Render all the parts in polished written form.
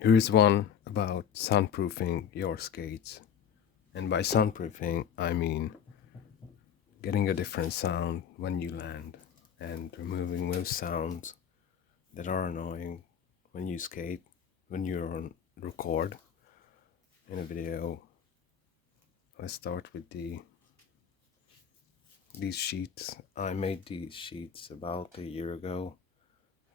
Here is one about soundproofing your skates. And by soundproofing, I mean getting a different sound when you land and removing those sounds that are annoying when you skate, when you're on record in a video. Let's start with these sheets. I made these sheets about a year ago,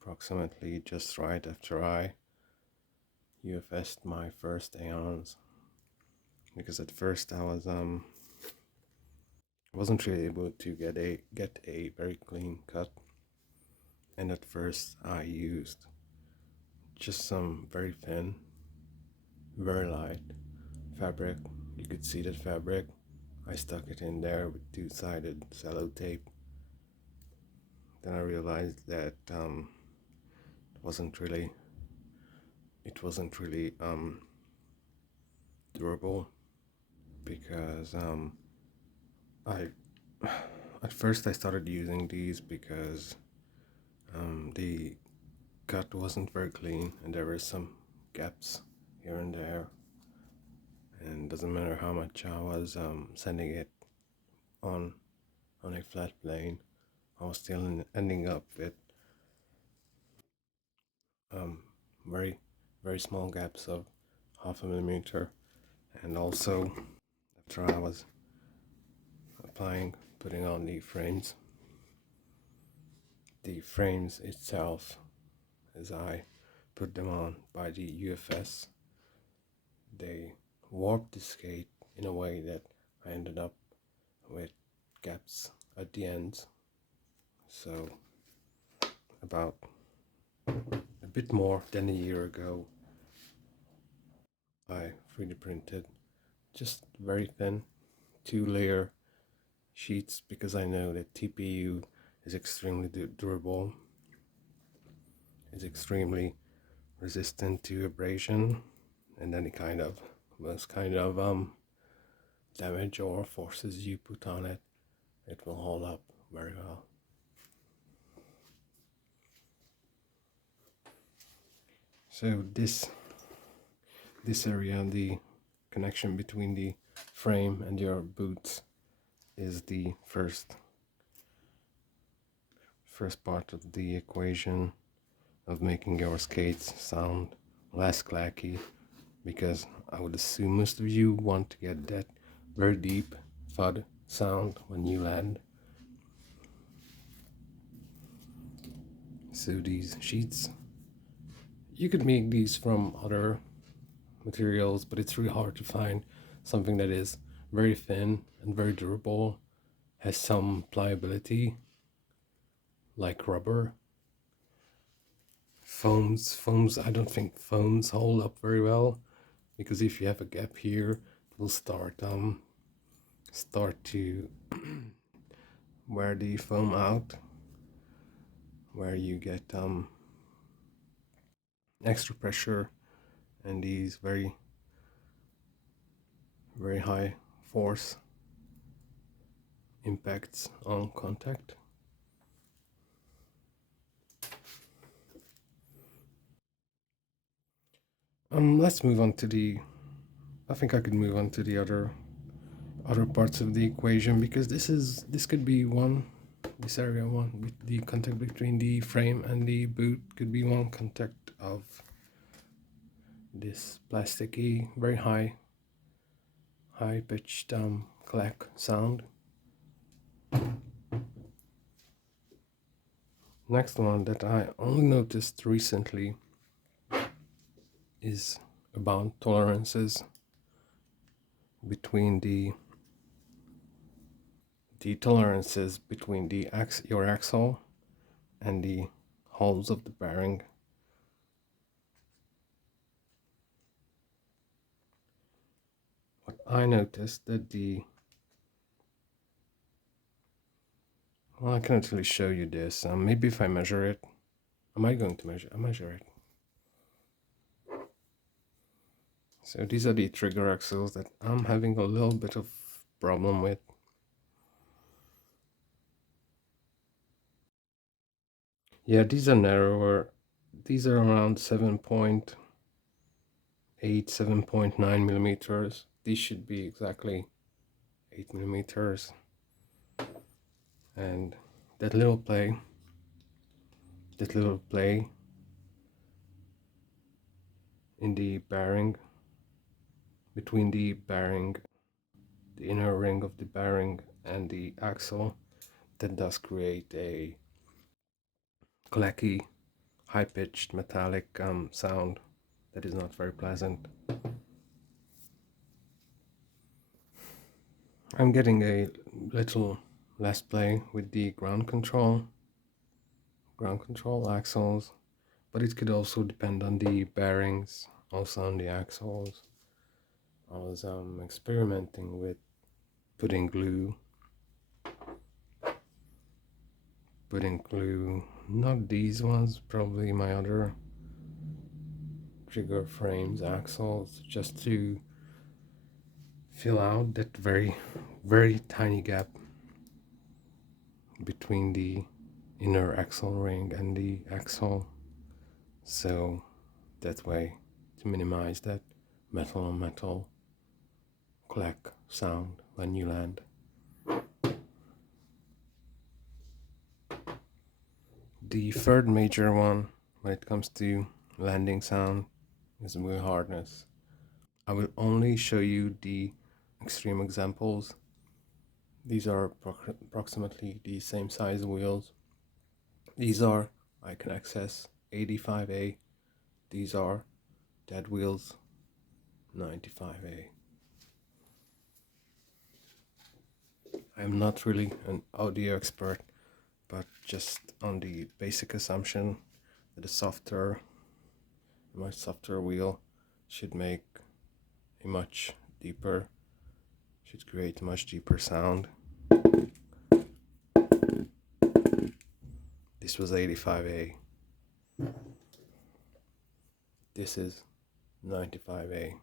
approximately just right after I UFS'd my first Aeons, because at first I wasn't really able to get a very clean cut, and at first I used just some very thin, very light fabric. You could see that fabric. I stuck it in there with two-sided cello tape. Then I realized that it wasn't really durable, because I at first I started using these because the cut wasn't very clean and there were some gaps here and there, and doesn't matter how much I was sanding it on a flat plane, I was still ending up with um, very small gaps of half a millimeter. And also, after I was putting on the frames itself, as I put them on by the UFS, they warped the skate in a way that I ended up with gaps at the ends. So about a bit more than a year ago, I 3D printed just very thin 2-layer sheets, because I know that TPU is extremely durable, is extremely resistant to abrasion and any kind of damage or forces you put on it. It will hold up very well. So this area, the connection between the frame and your boots, is the first part of the equation of making your skates sound less clacky, because I would assume most of you want to get that very deep thud sound when you land. So these sheets, you could make these from other materials, but it's really hard to find something that is very thin and very durable, has some pliability, like rubber. Foams, I don't think foams hold up very well, because if you have a gap here, it will start to wear the foam out, where you get extra pressure and these very high force impacts on contact. Let's move on to I think I could move on to the other parts of the equation, because this could be one. This area one, with the contact between the frame and the boot, could be one contact of this plasticky, very high pitched clack sound. Next one that I only noticed recently is about tolerances between the your axle and the holes of the bearing. What I noticed that well, I can't really show you this. Maybe if I measure it, am I going to measure it? So these are the trigger axles that I'm having a little bit of problem with. Yeah, these are narrower. These are around 7.5 7.9 millimeters. These should be exactly 8 millimeters. And that little play in the bearing, between the bearing, the inner ring of the bearing and the axle, that does create a clacky, high-pitched metallic sound that is not very pleasant. I'm getting a little less play with the ground control axles, but it could also depend on the bearings, also on the axles. I was experimenting with putting glue, not these ones, probably my other trigger frames axles, just to fill out that very, very tiny gap between the inner axle ring and the axle, so that way to minimize that metal on metal clack sound when you land. The third major one when it comes to landing sound is wheel hardness. I will only show you the extreme examples. These are approximately the same size wheels. These are I can access 85A. These are dead wheels 95A. I'm not really an audio expert, but just on the basic assumption that a much softer wheel should create a much deeper sound. This was 85A. This is 95A.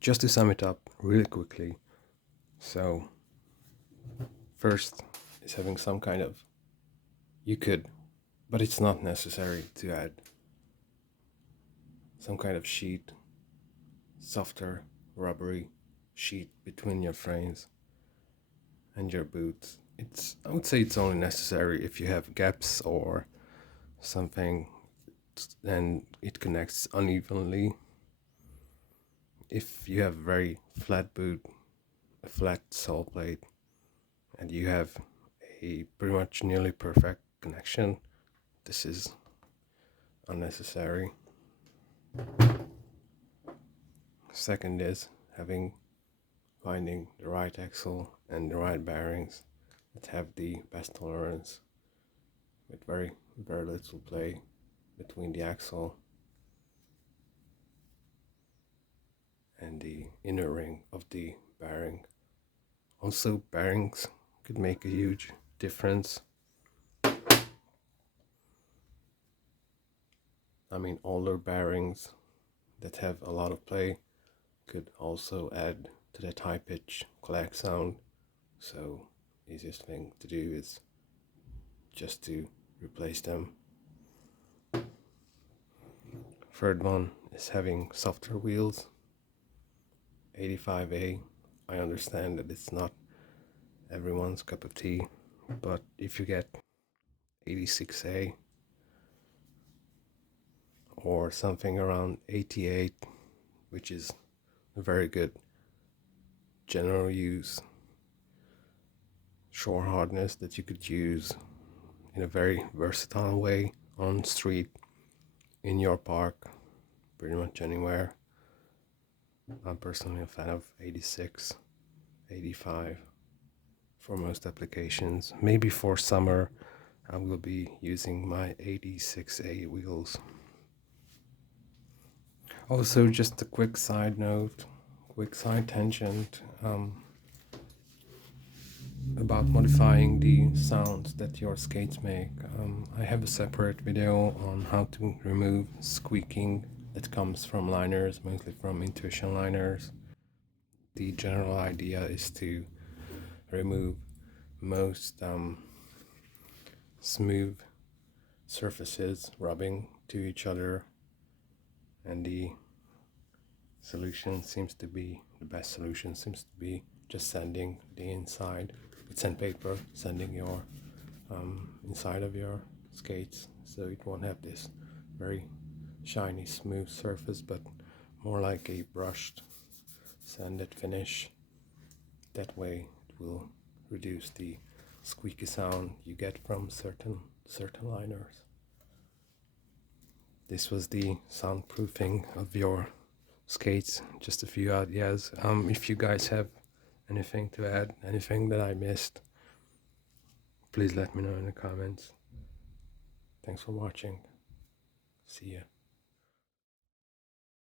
Just to sum it up really quickly, so first is having some kind of, you could, but it's not necessary to add some kind of sheet, softer, rubbery sheet between your frames and your boots. I would say it's only necessary if you have gaps or something and it connects unevenly. If you have very flat boot, a flat sole plate, and you have a pretty much nearly perfect connection, this is unnecessary. Second is finding the right axle and the right bearings that have the best tolerance with very, very little play between the axle and the inner ring of the bearing. Also, bearings could make a huge difference. I mean, older bearings that have a lot of play could also add to that high pitch clack sound. So, easiest thing to do is just to replace them. Third one is having softer wheels. 85A. I understand that it's not everyone's cup of tea, but if you get 86A or something around 88, which is a very good general use shore hardness that you could use in a very versatile way on street, in your park, pretty much anywhere. I'm personally a fan of 86, 85 for most applications. Maybe for summer I will be using my 86A wheels. Also, just a quick side tangent about modifying the sounds that your skates make. I have a separate video on how to remove squeaking that comes from liners, mostly from Intuition liners. The general idea is to remove most smooth surfaces rubbing to each other, and the best solution seems to be just sanding the inside with sandpaper, sanding your inside of your skates, so it won't have this very shiny smooth surface, but more like a brushed sanded finish. That way it will reduce the squeaky sound you get from certain liners. This was the soundproofing of your skates. Just a few ideas. If you guys have anything to add, anything that I missed, please let me know in the comments. Thanks for watching. See ya.